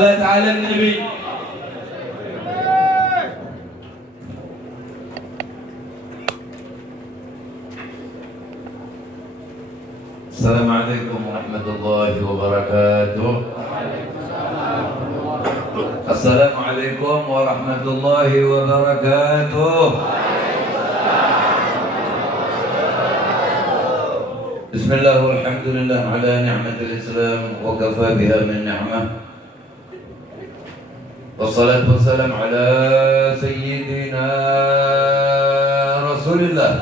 على النبي. السلام عليكم ورحمة الله وبركاته. السلام عليكم ورحمة الله وبركاته. بسم الله والحمد لله على نعمة الإسلام وكفى بها من نعمة، والصلاة والسلام على سيدنا رسول الله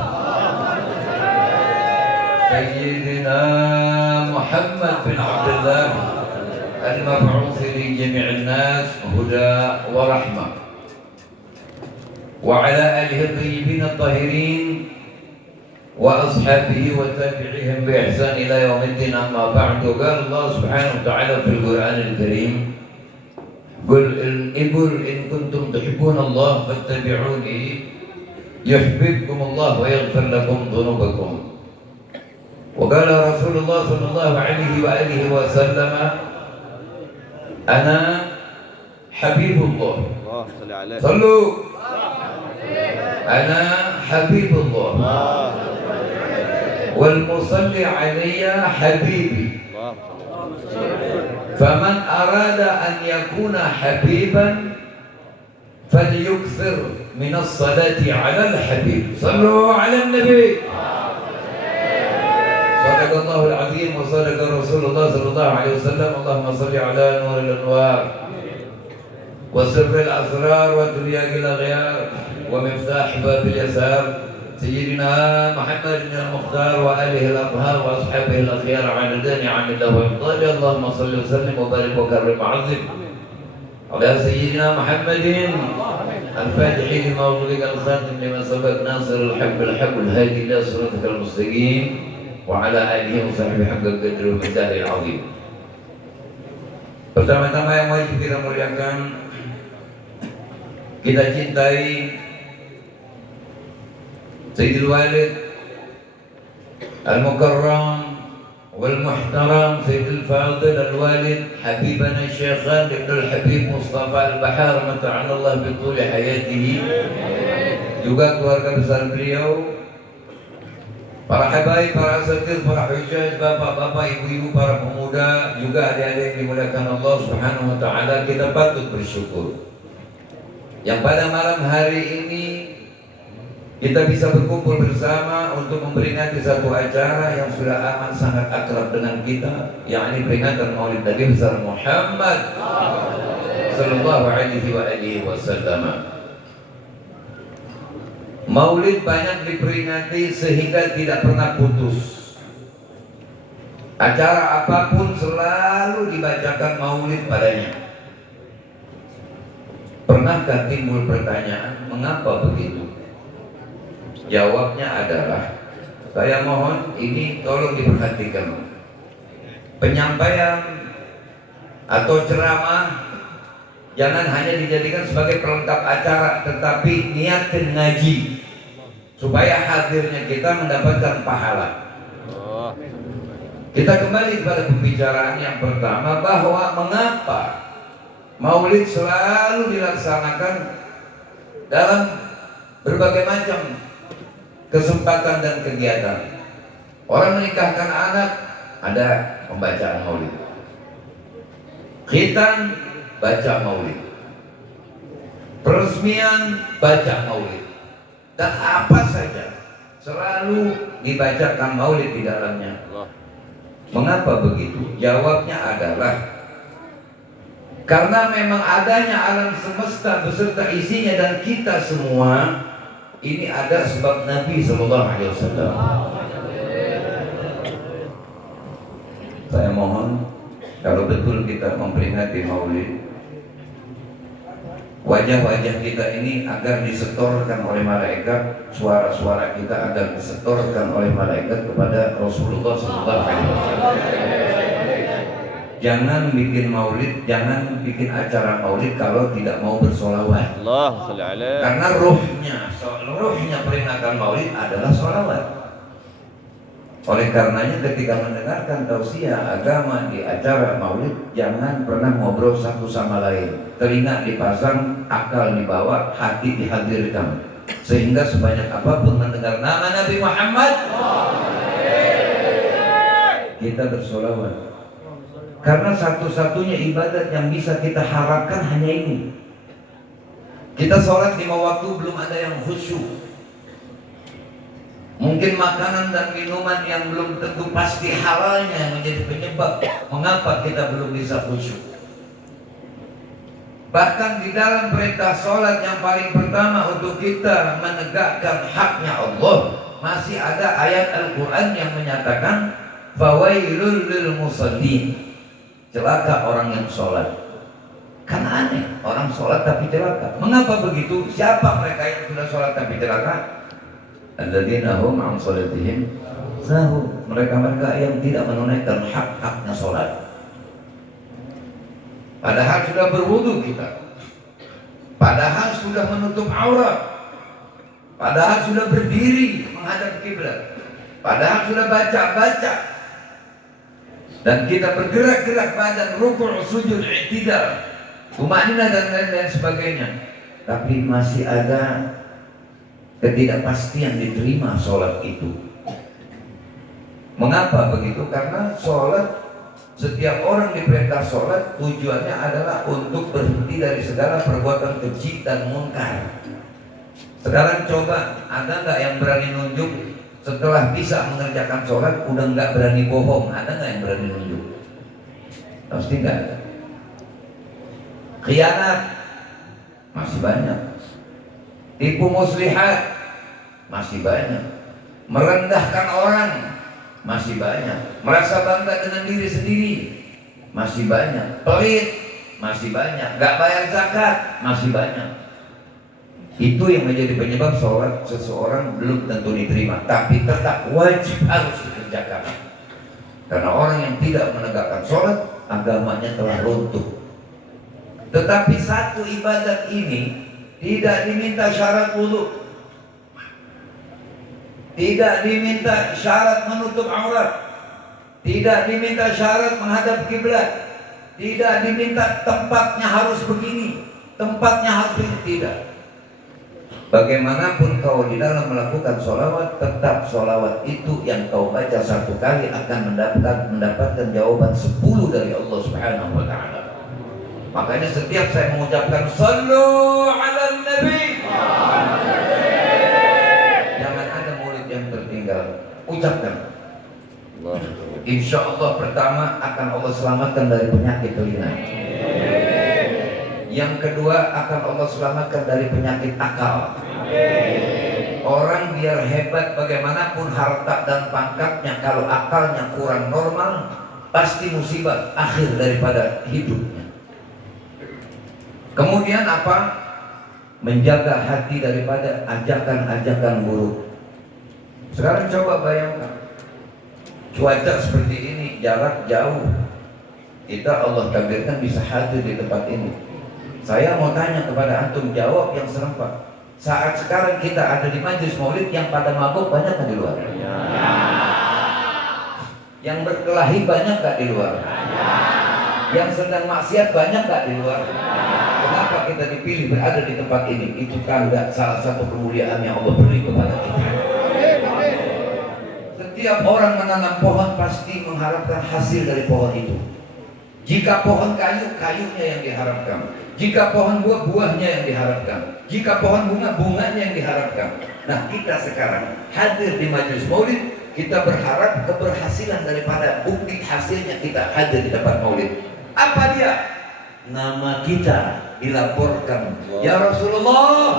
سيدنا محمد بن عبد الله المبعوث لجميع الناس هدى ورحمة، وعلى آله الطيبين الطاهرين وأصحابه وتابعيهم بإحسان إلى يوم الدين. أما بعد، قال الله سبحانه وتعالى في القرآن الكريم: قل إن كنتم تحبون الله فاتبعوني يحببكم الله ويغفر لكم ذنوبكم. وقال رسول الله صلى الله عليه وآله وسلم: أنا حبيب الله. صلوا. أنا حبيب الله والمصلي علي حبيبي، فمن أراد أن يكون حبيبا فليكثر من الصلاة على الحبيب. صلوا على النبي. صدق الله العظيم وصدق رسول الله صلى الله عليه وسلم. اللهم صل على نور الأنوار وسر الأسرار وترياق الأغيار ومفتاح باب اليسار سيدنا محمد المختار وآله الأطهار وأصحابه الأخيار عدد نعم الله وإفضاله. اللهم صل وسلم وبارك وكرم وعظم على سيدنا محمد الفاتح لما أغلق الخاتم لما سبق ناصر الحق بالحق الهادي إلى صراطك المستقيم وعلى آله وصحبه حق القدر والمقدار العظيم. Pertama-tama yang wajib kita muliakan, kita cintai Sayyidul Walid Al-Mukarram wal-Muhtaram Sayyidul Fadil Al-Walid Habibana Syekhan Ibnul Habib Mustafa Al-Bahar mata'ala Allah bituli hayatihi, juga keluarga besar beliau, para habaib, para asatidz, para hujjaj, bapak-bapak, ibu-ibu, para pemuda, juga adik-adik yang dimuliakan Allah Subhanahu wa taala. Kita patut bersyukur yang pada malam hari ini kita bisa berkumpul bersama untuk memperingati satu acara yang sudah amat sangat akrab dengan kita, yakni peringatan Maulid Nabi besar Muhammad sallallahu alaihi wasallam. Maulid banyak diperingati sehingga tidak pernah putus. Acara apapun selalu dibacakan maulid padanya. Pernahkah timbul pertanyaan, mengapa begitu? Jawabnya adalah, saya mohon ini tolong diperhatikan. Penyampaian atau ceramah jangan hanya dijadikan sebagai pelengkap acara, tetapi niatkan ngaji supaya hadirnya kita mendapatkan pahala. Kita kembali kepada pembicaraan yang pertama, bahwa mengapa Maulid selalu dilaksanakan dalam berbagai macam kesempatan dan kegiatan. Orang menikahkan anak, ada pembacaan Maulid. Khitan, baca Maulid. Peresmian, baca Maulid. Dan apa saja selalu dibacakan Maulid di dalamnya. Mengapa begitu? Jawabnya adalah karena memang adanya alam semesta beserta isinya dan kita semua ini ada sebab Nabi sallallahu alaihi wasallam. Saya mohon, kalau betul kita memperingati Maulid, wajah-wajah kita ini agar disetorkan oleh malaikat, suara-suara kita agar disetorkan oleh malaikat kepada Rasulullah sallallahu alaihi wasallam. Jangan bikin maulid, jangan bikin acara maulid kalau tidak mau bersolawat. Karena ruhnya peringatan maulid adalah solawat. Oleh karenanya ketika mendengarkan tausiah agama di acara maulid, jangan pernah ngobrol satu sama lain. Telinga dipasang, akal dibawa, hati dihadirkan. Sehingga sebanyak apapun mendengar nama Nabi Muhammad, kita bersolawat. Karena satu-satunya ibadat yang bisa kita harapkan hanya ini. Kita sholat 5 waktu belum ada yang khusyuk. Mungkin makanan dan minuman yang belum tentu pasti halalnya yang menjadi penyebab mengapa kita belum bisa khusyuk. Bahkan di dalam perintah sholat yang paling pertama untuk kita menegakkan haknya Allah, masih ada ayat Al-Quran yang menyatakan fawailul lil musallin, celaka orang yang sholat. Kan aneh, orang sholat tapi celaka. Mengapa begitu? Siapa mereka yang sudah sholat tapi celaka? Alladzina hum an sholatihim sahun. Mereka-mereka yang tidak menunaikan hak-haknya sholat. Padahal sudah berwudu kita, padahal sudah menutup aurat, padahal sudah berdiri menghadap kiblat, padahal sudah baca-baca, dan kita bergerak-gerak badan, rukuk, sujud, i'tidal, tumanina dan lain-lain sebagainya. Tapi masih ada ketidakpastian diterima sholat itu. Mengapa begitu? Karena sholat, setiap orang diperintah sholat tujuannya adalah untuk berhenti dari segala perbuatan keji dan munkar. Sekarang coba, ada nggak yang berani nunjuk setelah bisa mengerjakan sholat udah nggak berani bohong? Ada nggak yang berani nunjuk? Pasti nggak ada. Khianat masih banyak. Tipu muslihat masih banyak. Merendahkan orang masih banyak. Merasa bangga dengan diri sendiri masih banyak. Pelit masih banyak. Gak bayar zakat masih banyak. Itu yang menjadi penyebab sholat seseorang belum tentu diterima, tapi tetap wajib harus dikerjakan. Karena orang yang tidak menegakkan sholat, agamanya telah runtuh. Tetapi satu ibadat ini tidak diminta syarat wudu, tidak diminta syarat menutup aurat, tidak diminta syarat menghadap kiblat, tidak diminta tempatnya harus begini, tempatnya harus begini, tidak. Bagaimanapun kau di dalam melakukan sholawat, tetap sholawat itu yang kau baca satu kali akan mendapatkan jawaban 10 dari Allah Subhanahu wa Ta'ala. Makanya setiap saya mengucapkan Sallu ala Nabi, jangan ada murid yang tertinggal. Ucapkan. Insya Allah pertama akan Allah selamatkan dari penyakit telinga. Yang kedua akan Allah selamatkan dari penyakit akal. Orang biar hebat bagaimanapun harta dan pangkatnya, kalau akalnya kurang normal, pasti musibah akhir daripada hidupnya. Kemudian apa? Menjaga hati daripada ajakan-ajakan buruk. Sekarang coba bayangkan, cuaca seperti ini, jarak jauh, kita Allah takdirkan bisa hadir di tempat ini. Saya mau tanya kepada antum, jawab yang serempak. Saat sekarang kita ada di majelis maulid, yang pada mabuk banyak kan di luar? Ya. Yang berkelahi banyak gak di luar? Ya. Yang sedang maksiat banyak gak di luar? Kenapa kita dipilih berada di tempat ini? Itu tanda salah satu kemuliaan yang Allah beri kepada kita. Setiap orang menanam pohon pasti mengharapkan hasil dari pohon itu. Jika pohon kayu, kayunya yang diharapkan. Jika pohon buah, buahnya yang diharapkan. Jika pohon bunga, bunganya yang diharapkan. Nah, kita sekarang hadir di majelis maulid, kita berharap keberhasilan daripada bukti hasilnya kita hadir di tempat maulid. Apa dia? Nama kita dilaporkan. Ya Rasulullah,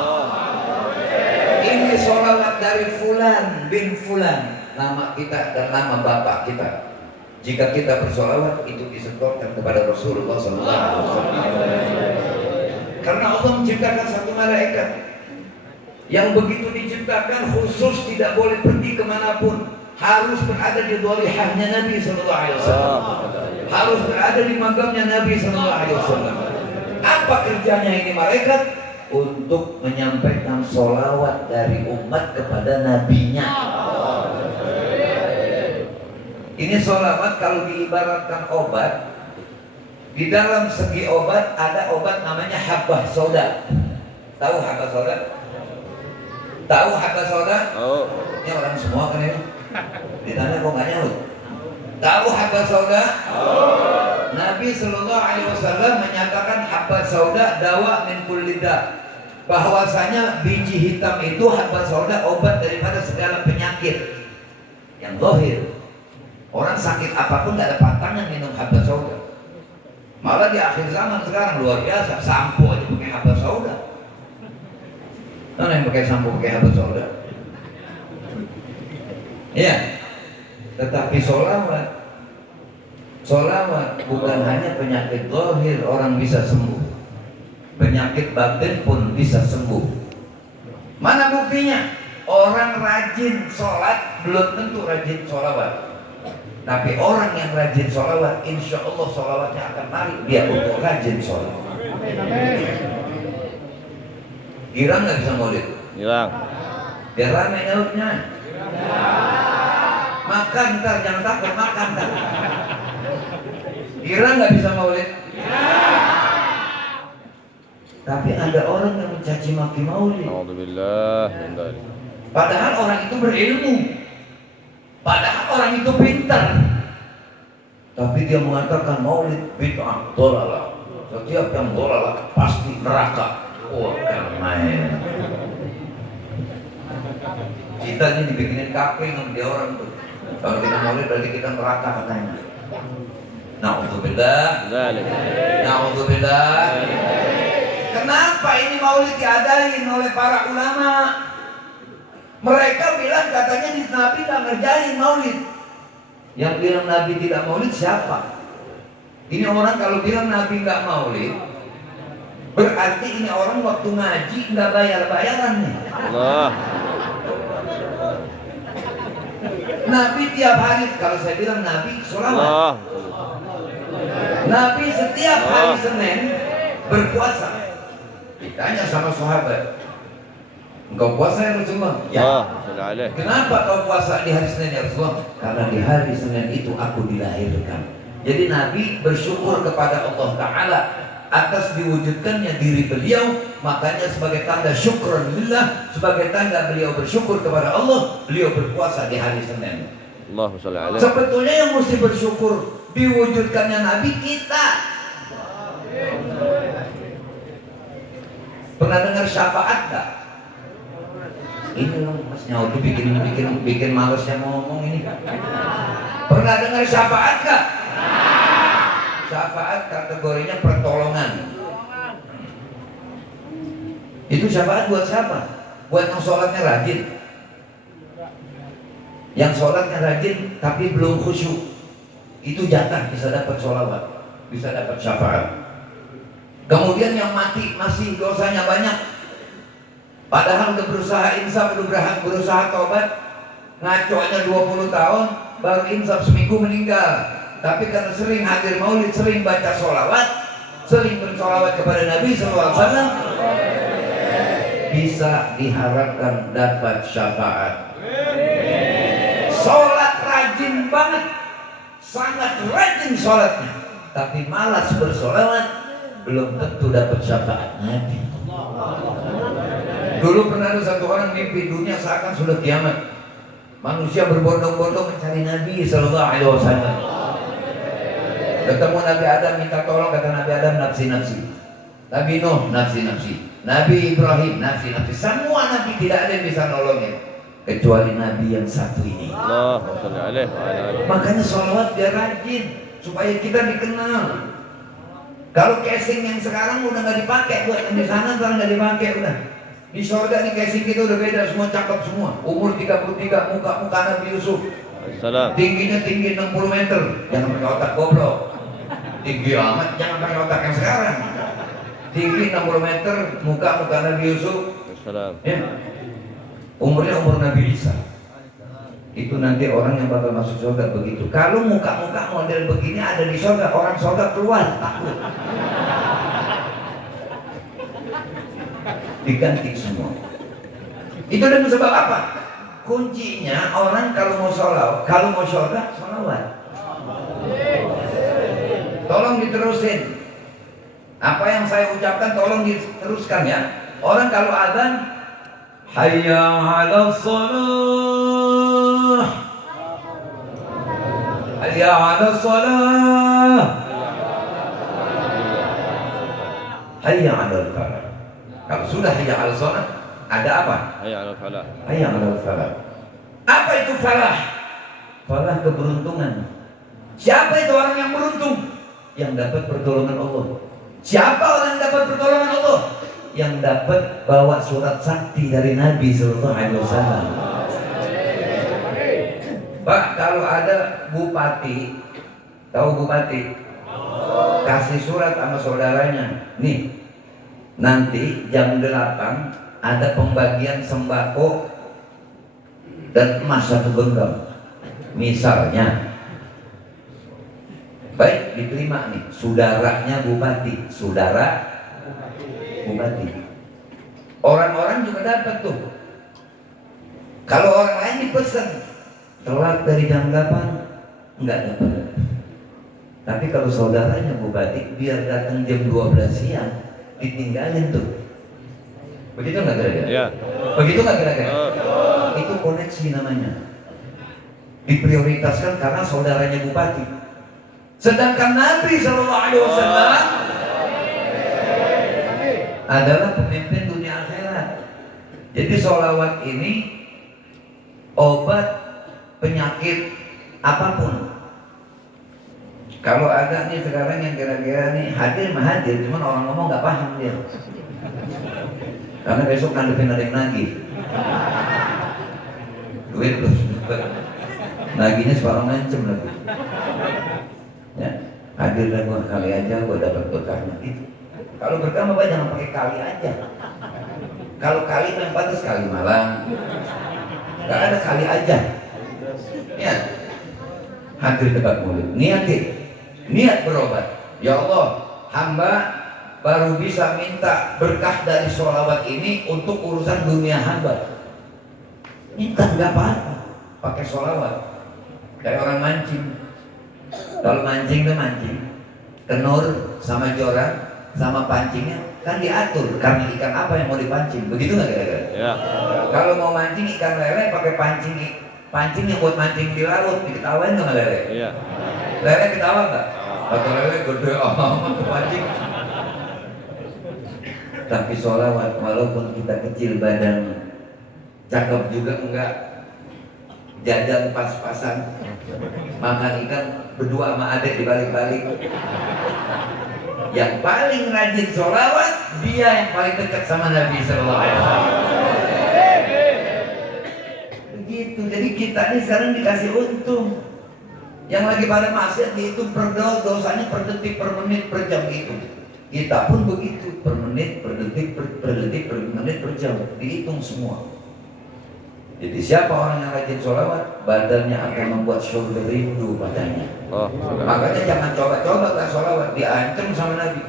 ini sholawat dari Fulan bin Fulan, nama kita dan nama bapak kita. Jika kita bersolawat, itu disetorkan kepada Rasulullah SAW. Karena Allah menciptakan satu malaikat yang begitu diciptakan khusus tidak boleh pergi kemanapun, harus berada di dhalihahnya Nabi SAW, harus berada di magamnya Nabi SAW. Apa kerjanya ini malaikat? Untuk menyampaikan sholawat dari umat kepada nabinya. Ini sholawat kalau diibaratkan obat, di dalam segi obat ada obat namanya habbah sauda. Tahu habbah sauda? Tahu habbah sauda? Oh. Ini orang semua kan ini. Ditanya kok nggak nyaut. Tahu habbah sauda? Nabi Shallallahu Alaihi Wasallam menyatakan habbah sauda dawa min kulli da. Bahwasanya biji hitam itu habbah sauda obat daripada segala penyakit yang zahir. Orang sakit apapun nggak ada pantangan minum habbah sauda. Malah di akhir zaman sekarang luar biasa, sampo aja pakai habbah sauda. Mana yang pakai sampo pakai habbah sauda? Iya. Tetapi sholawat bukan hanya penyakit zahir orang bisa sembuh, penyakit batin pun bisa sembuh. Mana buktinya? Orang rajin sholat belum tentu rajin sholawat. Tapi orang yang rajin sholawat, insya Allah sholawatnya akan narik dia untuk rajin sholat. Girang nggak bisa maulid? Girang. Biar ramai nyautnya. Makan ntar, jangan takut makan ntar. Girang nggak bisa maulid? Tapi ada orang yang mencaci maki maulid. Alhamdulillah. Padahal orang itu berilmu. Padahal orang itu pintar. Tapi dia mengatakan maulid bid'ah, dhalalah. Setiap yang dhalalah pasti neraka. Wah, main. Kita ini dibikinin kapling sama dia orang tuh. Kalau kita maulid berarti kita neraka katanya. Na'udzubillah. Na'udzubillah. Kenapa ini maulid diadain oleh para ulama? Mereka bilang katanya di Nabi tak ngerjain maulid. Yang bilang Nabi tidak maulid siapa? Ini orang kalau bilang Nabi nggak maulid, berarti ini orang waktu ngaji nggak bayar-bayaran nih. Allah. Nabi tiap hari, kalau saya bilang Nabi sholawat. Allah. Nabi setiap hari Senin berpuasa. Ditanya sama sahabat, engkau puasa ya Rasulullah? Ya. Kenapa kau puasa di hari Senin ya Rasulullah? Karena di hari Senin itu aku dilahirkan. Jadi Nabi bersyukur kepada Allah Ta'ala atas diwujudkannya diri beliau. Makanya sebagai tanda syukran lillah, sebagai tanda beliau bersyukur kepada Allah, beliau berpuasa di hari Senin. Sebetulnya yang mesti bersyukur diwujudkannya Nabi kita. Pernah dengar syafaat gak? Ini loh Mas Nyauti bikin males yang ngomong ini. Pernah dengar syafaat gak? Syafaat kategorinya pertolongan. Itu syafaat buat siapa? Buat yang sholatnya rajin. Yang sholatnya rajin tapi belum khusyuk, itu jatah bisa dapat sholawat, bisa dapat syafaat. Kemudian yang mati masih dosanya banyak, padahal udah berusaha insaf, udah berusaha tobat, ngaconya 20 tahun, baru insaf seminggu meninggal. Tapi karena sering hadir maulid, sering baca sholawat, sering bersolawat kepada Nabi SAW, bisa diharapkan dapat syafaat. Sholat rajin banget, sangat rajin sholatnya, tapi malas bersolawat, belum tentu dapat syafaat Nabi. Dulu pernah ada satu orang mimpi dunia seakan sudah kiamat. Manusia berbondong-bondong mencari Nabi Sallallahu Alaihi Wasallam. Ketemu Nabi Adam minta tolong, kata Nabi Adam nafsi-nafsi. Nabi Nuh nafsi-nafsi. Nabi Ibrahim nafsi-nafsi. Semua Nabi tidak ada yang bisa nolongin kecuali Nabi yang satu ini. Makanya sholawat biar rajin supaya kita dikenal. Kalau casing yang sekarang udah nggak dipakai, buat yang di sana sekarang nggak dipakai udah. Di surga nih casing kita udah beda, semua cakep semua. Umur 33, muka Nabi Yusuf. Tingginya tinggi 60 meter. Jangan pakai otak goblok. Tinggi amat, jangan pakai otak yang sekarang. Tinggi 60 meter, muka Nabi Yusuf. Ya. Umurnya umur Nabi Isa. Itu nanti orang yang bakal masuk surga begitu. Kalau muka-muka model begini ada di surga, orang surga keluar takut. Diganti semua. Itu dengan sebab apa? kuncinya orang kalau mau sholat, kalau mau syurga, sholawat. Tolong diterusin. Apa yang saya ucapkan tolong diteruskan ya. Orang kalau adzan, hayya 'alas shalah, hayya 'alas shalah, hayya 'alal falah. Kalau sudah hayya 'alas shalah, ada apa? Hayya 'alal falah. Hayya 'alal falah. Apa itu falah? Falah keberuntungan. Siapa itu orang yang beruntung? Yang dapat pertolongan Allah. Siapa orang yang dapat pertolongan Allah? Yang dapat bawa surat sakti dari Nabi Sallallahu Alaihi Wasallam. Pak, kalau ada bupati, tahu bupati, kasih surat sama saudaranya, nih, nanti jam 8 ada pembagian sembako dan emas 1 genggam. Misalnya, baik, diterima nih, saudaranya bupati, saudara bupati. Orang-orang juga dapat tuh. Kalau orang lain dipesan telat dari jam 8, enggak dapat. Tapi kalau saudaranya bupati, biar datang jam 12 siang, ditinggalin tuh. Begitu nggak kira-kira? Ya. Begitu nggak kira-kira? Itu koneksi namanya. Diprioritaskan karena saudaranya bupati. Sedangkan Nabi Sallallahu Alaihi Wasallam adalah pemimpin dunia akhirat. Jadi sholawat ini obat penyakit apapun. Kalau ada nih sekarang yang kira-kira nih hadir mah hadir, cuman orang ngomong nggak paham dia. Karena besok ngadepin ada yang nagih. Duit belum dapat. Nagihnya sekarang ngancem lagi. Ya, hadir dan gua kali aja gua dapat berkahnya itu. Kalau berkah mah jangan pakai kali aja. Kalau kali yang pantas kali Malang. Gak ada kali aja. Ya. Hadir dekat mulut. Niat berobat. Ya Allah, hamba baru bisa minta berkah dari sholawat ini untuk urusan dunia hamba. Minta nggak apa-apa, pakai sholawat. Kayak orang mancing. Kalau mancing tuh mancing, tenur sama joran sama pancingnya kan diatur karena ikan apa yang mau dipancing. Begitu nggak kira-kira? Ya. Kalau mau mancing ikan lele pakai pancing yang buat mancing di laut, diketawain nggak lele? Iya. Lele ketawa nggak? Kata lele gede amat pancing. Tapi sholawat walaupun kita kecil badan, cakep juga enggak, jajan pas-pasan, makan ikan berdua sama adek dibalik-balik. Yang paling rajin sholawat dia yang paling dekat sama Nabi Sallallahu Alaihi Wasallam. Begitu. Jadi kita ini sekarang dikasih untung. Yang lagi pada maksiat dihitung per dosanya per detik, per menit, per jam gitu. Kita pun begitu, per menit, per detik, per detik, per menit, per jam, dihitung semua. Jadi siapa orang yang rajin sholawat, badannya akan membuat surga rindu padanya. Makanya jangan coba-coba kan sholawat, diancam sama Nabi.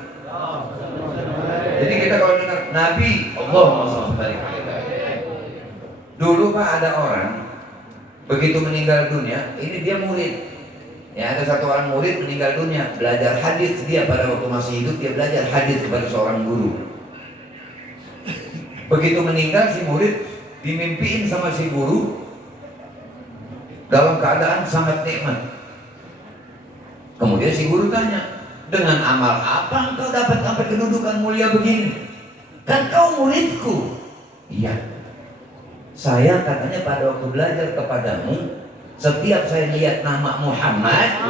Jadi kita kalau dengar Nabi, Allahumma sholli alaihi. Dulu Pak ada orang begitu meninggal dunia, ini dia murid. Ya, ada satu orang murid meninggal dunia, belajar hadis dia pada waktu masih hidup, dia belajar hadis kepada seorang guru. Begitu meninggal si murid dimimpiin sama si guru dalam keadaan sangat nikmat. Kemudian si guru tanya, dengan amal apa engkau dapat sampai kedudukan mulia begini? Kan kau muridku. Iya. Saya katanya pada waktu belajar kepadamu, setiap saya lihat nama Muhammad,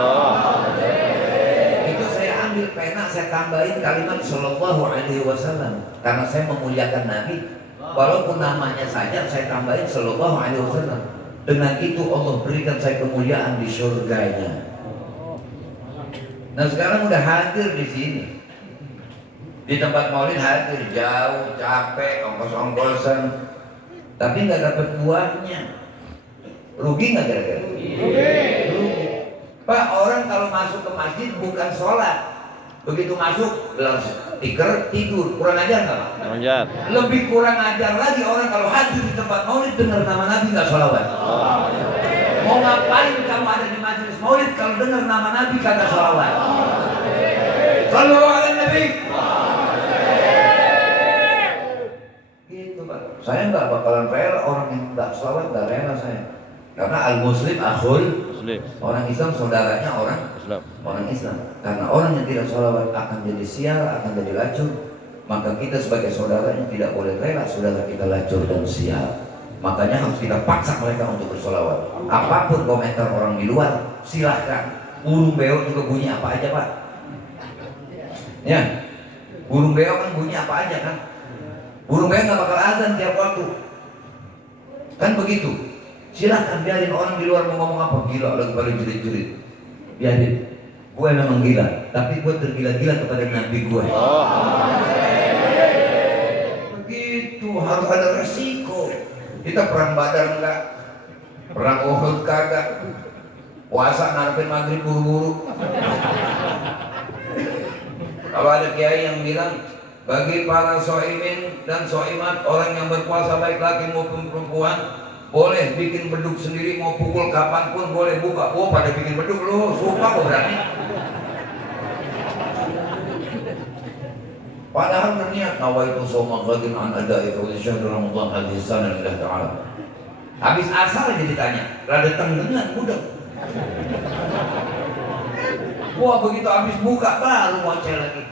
itu saya ambil pena, saya tambahin kalimat Sallallahu Alaihi Wasallam, karena saya memuliakan Nabi. Walaupun namanya saja saya tambahin Sallallahu Alaihi Wasallam. Dengan itu Allah berikan saya kemuliaan di surganya. Nah sekarang udah hadir di sini, di tempat maulid hadir, jauh, capek, ongkos-ongkosan, tapi nggak dapat buahnya. Rugi nggak kira-kira? Rugi. Pak, orang kalau masuk ke masjid bukan sholat, Begitu masuk, langsung tikar, tidur. Kurang ajar nggak Pak? Kurang ajar. Lebih kurang ajar lagi orang kalau hadir di tempat maulid dengar nama Nabi nggak sholawat. Mau ngapain kamu ada di majelis maulid kalau dengar nama Nabi kagak sholawat? Sallallahu alaihi Nabi. Gitu Pak. Saya nggak bakalan rela orang yang nggak sholawat, nggak rela saya. Karena al-muslim akhul Muslim. orang Islam saudaranya orang Islam. Karena orang yang tidak sholawat akan jadi sial, akan jadi lacur. Maka kita sebagai saudaranya tidak boleh rela saudara kita lacur dan sial. Makanya harus kita paksa mereka untuk bersolawat. Apapun komentar orang di luar, silahkan. Burung beo juga bunyi apa aja Pak. Ya, burung beo kan bunyi apa aja kan. Burung beo nggak bakal azan tiap waktu. Kan begitu. Silahkan biarin orang di luar mau ngomong apa, gila lagi pada jurit-jurit. Biarin. Gue memang gila, tapi gue tergila-gila kepada Nabi gue. Begitu, harus ada resiko. Kita perang Badar enggak, perang Uhud kagak, puasa ngarepin maghrib buru-buru. Kalau ada kiai yang bilang bagi para soimin dan soimat, orang yang berpuasa baik laki maupun perempuan, boleh bikin beduk sendiri, mau pukul kapanpun boleh buka. Oh pada bikin beduk lu, sumpah kok berani. Padahal berniat nawaitu sawma ghadin an ada'i fawzi syahr Ramadan hadhihi sana lillah ta'ala. Habis asar aja ditanya, rada tenggengan udah. Wah begitu habis buka baru ngoceh lagi.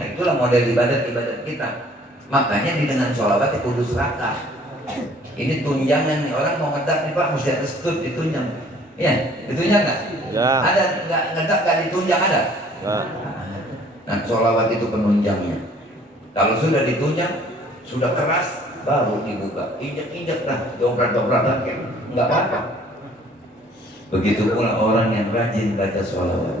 Nah itulah model ibadat kita. Makanya di dengan sholawat itu kudu serakah. Ini tunjangan nih, orang mau ngedak nih Pak mesti ada stut ditunjang. Iya, ditunjang nggak? Ya. Ada nggak ngedak nggak ditunjang ada? Ya. Nah, sholawat itu penunjangnya. Kalau sudah ditunjang, sudah keras, baru dibuka. Injak-injak lah, dobrak-dobrak lagi, nggak apa-apa. Begitu pula orang yang rajin baca sholawat.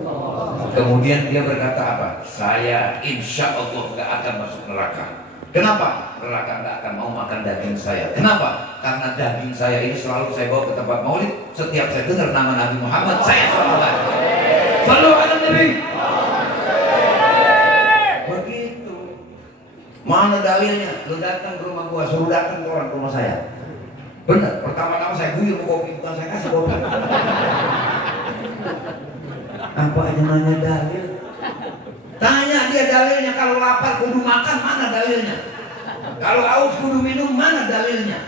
Kemudian dia berkata apa? Saya insya Allah nggak akan masuk neraka. Kenapa? Neraka nggak akan mau makan daging saya. Kenapa? Karena daging saya ini selalu saya bawa ke tempat maulid. Setiap saya dengar nama Nabi Muhammad, saya sholawat. Sallallahu alaihi Nabi. Begitu. Mana dalilnya? Lu datang ke rumah gua, suruh datang ke orang ke rumah saya. Benar. Pertama-tama saya guyur kopi, bukan saya kasih kopi. Apa aja nanya dalil? Tanya dia dalilnya. Kalau lapar kudu makan, mana dalilnya? Kalau haus kudu minum, mana dalilnya?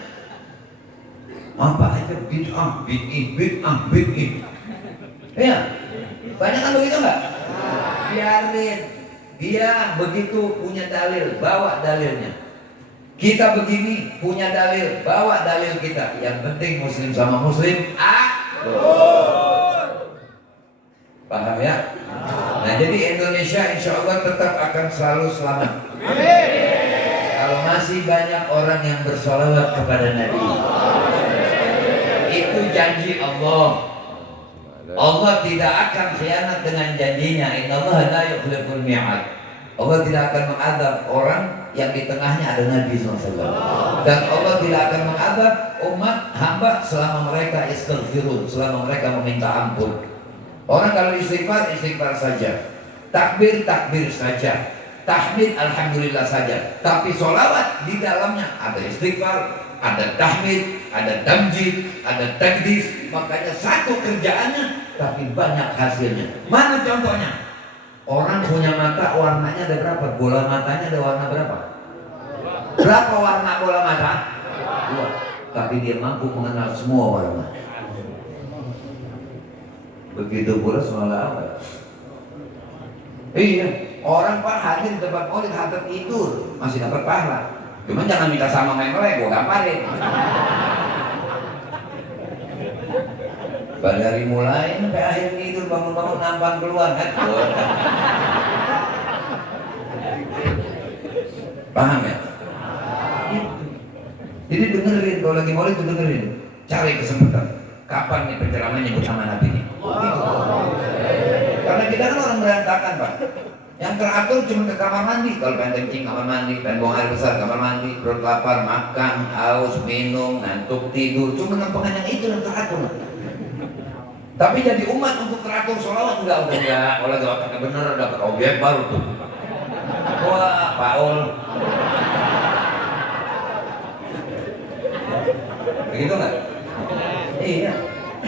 Apa aja bid'ah. Ya, banyak kan begitu nggak? Biarin dia begitu punya dalil, bawa dalilnya. Kita begini punya dalil, bawa dalil kita. Yang penting muslim sama muslim paham ya? Nah jadi Indonesia insya Allah tetap akan selalu selamat. Kalau masih banyak orang yang bersolawat kepada Nabi. Itu janji Allah. Allah tidak akan khianat dengan janjinya. Innallaha la yukhliful mi'ad. Allah tidak akan mengadab orang yang di tengahnya ada Nabi SAW. Dan Allah tidak akan mengadab umat hamba selama mereka istighfirun, selama mereka meminta ampun. Orang kalau istighfar saja, takbir saja, tahmid alhamdulillah saja. Tapi sholawat di dalamnya ada istighfar, ada tahmid, ada tamjid, ada takdis. Makanya satu kerjaannya tapi banyak hasilnya. Mana contohnya? Orang punya mata warnanya ada berapa? Bola matanya ada warna berapa? Berapa warna bola mata? 2. Tapi dia mampu mengenal semua warna. Begitu pula sholawat. Iya, orang Pak hadir di tempat maulid hadir tidur masih dapat pahala. Cuma jangan minta sama memele, gua gamparin. Dari mulai sampai akhir tidur bangun-bangun nampan keluar kan? Paham ya? Jadi dengerin kalau lagi maulid itu dengerin, cari kesempatan. Kapan nih penceramah nyebut nama Nabi ini? Karena kita kan orang berantakan Pak. Yang teratur cuma ke kamar mandi. Kalau pengen kencing kamar mandi, pengen buang air besar kamar mandi, perut lapar makan, haus minum, ngantuk tidur. Cuma nampangan yang itu yang teratur. Tapi jadi umat untuk teratur sholawat enggak, udah enggak. Kalau lagi otaknya bener, dapat objek baru tuh. Wah, Paul. Begitu enggak? Iya.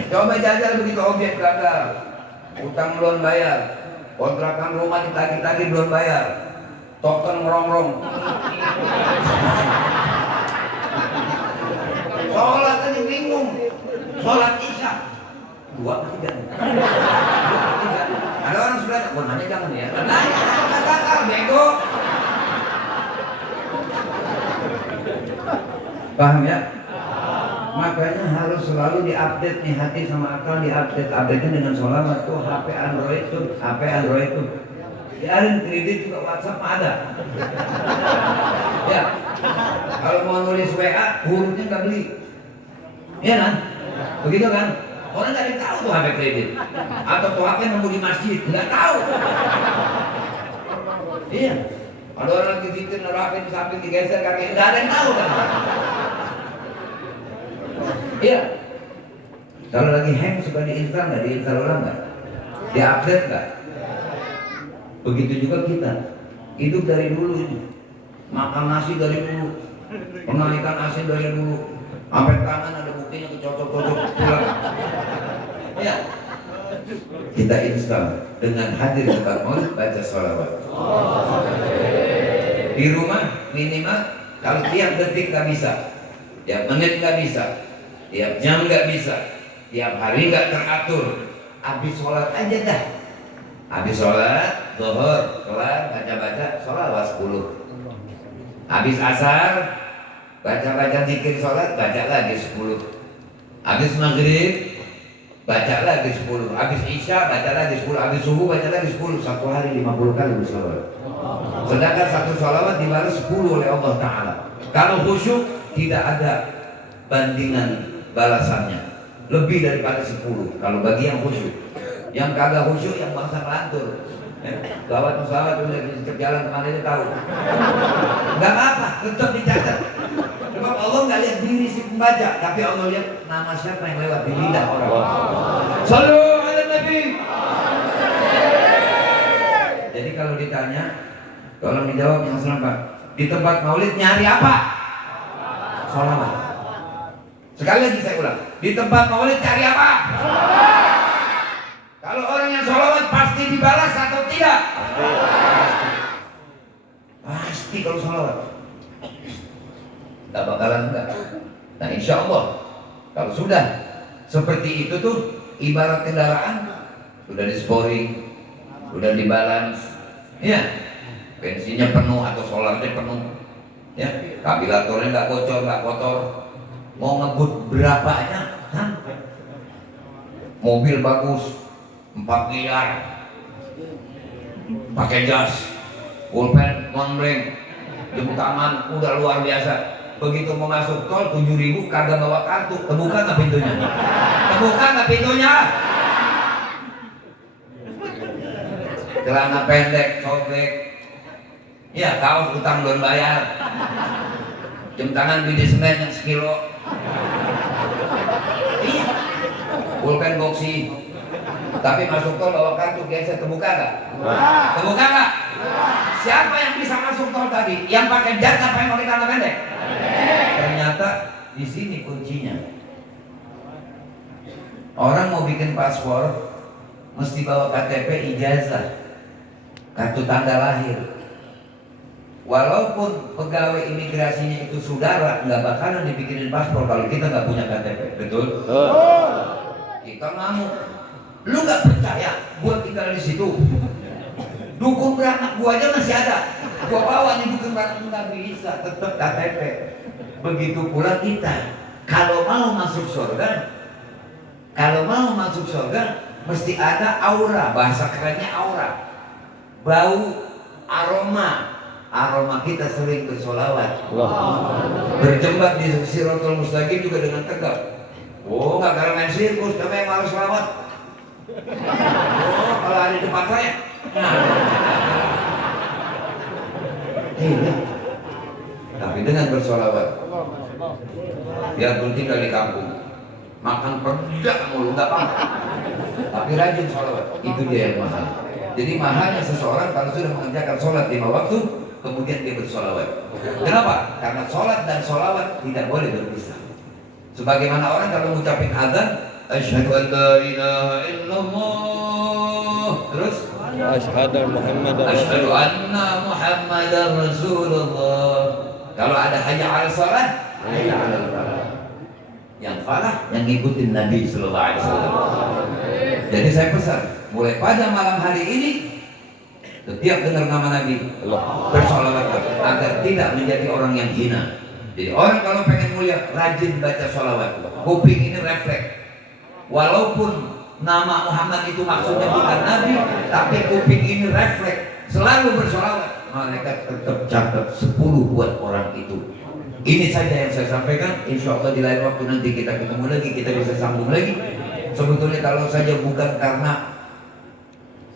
Coba jajal begitu objek gagal. Utang belum bayar. Kontrakan rumah ditagih-tagih belum bayar. Token merongrong. Sholat tadi bingung. Sholat isya. 2 atau 3? 2 atau 3. Ada orang sudah nanya jangan ya. Nanya gagal bego. Paham ya? Makanya harus selalu diupdate nih hati sama akal, update-nya dengan sholawat tuh. HP Android tuh biarin kredit juga, WhatsApp ada ya. Kalau mau nulis WA hurufnya nggak beli, iya kan? Begitu kan? Orang nggak ada yang tahu tuh HP kredit atau tuh HP nunggu di masjid, nggak tahu. Iya, ada orang lagi zikir nerapin samping digeser kaki, nggak ada yang tahu kan? Iya. Kalau lagi hang suka diinstal nggak? Diinstal ulang nggak? Diupdate nggak? Begitu juga kita hidup dari dulu ini, makan nasi dari dulu, pernah ikan asin dari dulu, sampai tangan ada buktinya kecocok-cocok pulang. Ya, kita install dengan hadir tempat maulid baca sholawat. Di rumah minimal kalau tiap detik nggak bisa, tiap menit nggak bisa, tiap jam nggak bisa, tiap hari nggak teratur, habis sholat aja dah. Habis sholat, zuhur, kelar, baca-baca, sholawat 10. Habis asar, baca-baca zikir sholat, baca lagi 10. Habis maghrib, baca lagi 10. Habis isya, baca lagi 10. Habis subuh, baca lagi 10. Satu hari 50 kali bersolawat. Sedangkan satu sholawat dibalas 10 oleh Allah Ta'ala. Kalau khusyuk, tidak ada bandingan balasannya. Lebih daripada 10 kalau bagi yang khusyuk. Yang kagak khusyuk yang bangsa kelantur, gawat pesawat udah di jalan kemana dia tahu. Nggak apa-apa, tetap dicatat. Sebab Allah nggak lihat diri si pembaca, tapi Allah lihat nama siapa yang lewat di lidah orang. Shallu ala Nabi. Jadi kalau ditanya, tolong dijawab yang selamat. Di tempat maulid nyari apa? Sholawat. Sekali lagi saya ulang, di tempat maulid cari apa? Kalau orang yang sholawat pasti dibalas atau tidak? Pasti kalau sholawat. Tidak bakalan enggak. Nah insya Allah kalau sudah seperti itu tuh ibarat kendaraan, sudah disporing, sudah dibalans, ya bensinnya penuh atau solarnya penuh, ya kabilatornya nggak bocor, nggak kotor, mau ngebut berapanya sampai. Mobil bagus 4 miliar, pakai jas, pulpen, monblank, jam tangan udah luar biasa. Begitu mau masuk tol 7.000 kagak bawa kartu, terbuka nggak pintunya? Terbuka nggak pintunya? Celana pendek, sobek, ya kaos utang belum bayar, jam tangan biji semen yang sekilo, iya, pulpen boxy. Tapi masuk tol bawa kartu geser, terbuka nggak? Terbuka nggak? Siapa yang bisa masuk tol tadi? Yang pakai jas apa yang pakai celana pendek? Ternyata di sini kuncinya. Orang mau bikin paspor mesti bawa KTP, ijazah, kartu tanda lahir. Walaupun pegawai imigrasinya itu saudara, nggak bakalan dibikinin paspor kalau kita nggak punya KTP, betul? Kita ngamuk. Lu nggak percaya gua tinggal di situ, dukun beranak gua aja masih ada, gua bawa nih dukun beranak, nggak bisa, tetap KTP. Begitu pula kita kalau mau masuk surga, mesti ada aura, bahasa kerennya aura, bau, aroma kita sering bersolawat, berjembat di Siratul Mustaqim juga dengan tegap. Oh nggak karena main sirkus, tapi yang harus selawat. Oh, kalau ada di depan saya. Iya. Tapi dengan bersolawat. Biarpun tinggal di kampung, makan pedak mulu nggak apa-apa. tapi rajin sholawat. Itu dia yang mahal. Jadi mahalnya seseorang kalau sudah mengerjakan sholat 5 waktu, kemudian dia bersolawat. Kenapa? Karena sholat dan sholawat tidak boleh berpisah. Sebagaimana orang kalau mengucapin azan, asyhadu an la ilaha illallah, terus asyhadu anna Muhammadar Rasulullah. Kalau ada hayya 'alal shalah, hayya 'alal falah. Yang falah yang ngikutin Nabi sallallahu alaihi wasallam. Jadi saya pesan, mulai pada malam hari ini setiap dengar nama Nabi, bersolawat agar tidak menjadi orang yang hina. Jadi orang kalau pengen mulia, rajin baca sholawat. Kuping ini refleks. Walaupun nama Muhammad itu maksudnya bukan Nabi, tapi kuping ini refleks. Selalu bersolawat. Malaikat tetap catat 10 buat orang itu. Ini saja yang saya sampaikan. Insya Allah di lain waktu nanti kita ketemu lagi, kita bisa sambung lagi. Sebetulnya kalau saja bukan karena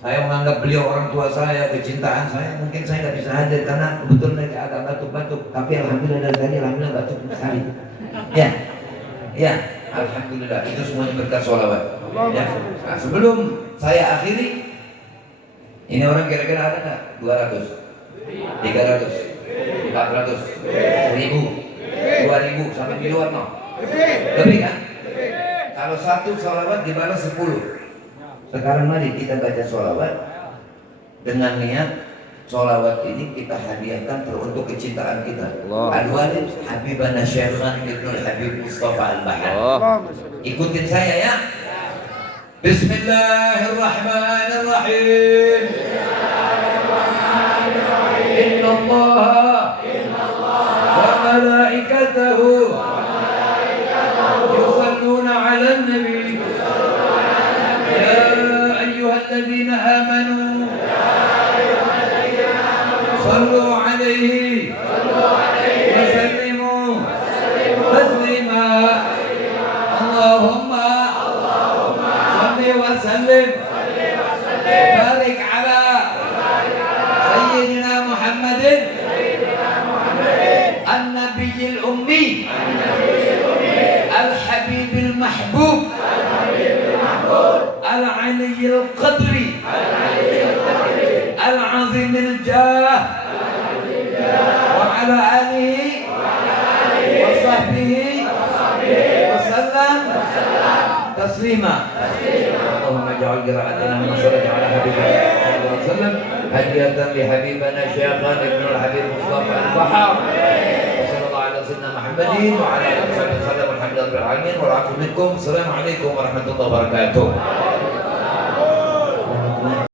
saya menganggap beliau orang tua saya, kecintaan saya, mungkin saya nggak bisa hadir karena kebetulan lagi agak batuk-batuk. Tapi alhamdulillah dari tadi alhamdulillah batuk sekali. Ya, alhamdulillah itu semuanya berkat sholawat. Ya. Nah, sebelum saya akhiri, ini orang kira-kira ada nggak? 200, 300, 400, 1000, 2000 sampai di luar no? Lebih kan? Kalau satu sholawat dibalas 10. Sekarang mari kita baca sholawat dengan niat sholawat ini kita hadiahkan untuk kecintaan kita. Al-Walid Habibana Syekhan Ibnul Habib Mustafa Al-Bahar. Ikutin saya ya. Bismillahirrahmanirrahim. Inna Allah wa malaikatahu yusalluna 'alan nabi. الذين آمنوا صلوا عليه وسلموا تسليما اللهم صل وسلم وبارك على سيدنا محمد النبي الأمي الحبيب المحبوب العلي القدر العظيم الجاه وعلى آله وصحبه وسلم تسليما اللهم اجعل قراءتنا من صلاة على حبيبنا صلى الله عليه وسلم هدية لحبيبنا شيخنا ابن الحبيب مصطفى البحار وصلى الله على سيدنا محمد وعلى آله وصحبه وسلم والحمد لله رب العالمين والعفو منكم. السلام عليكم ورحمة الله وبركاته.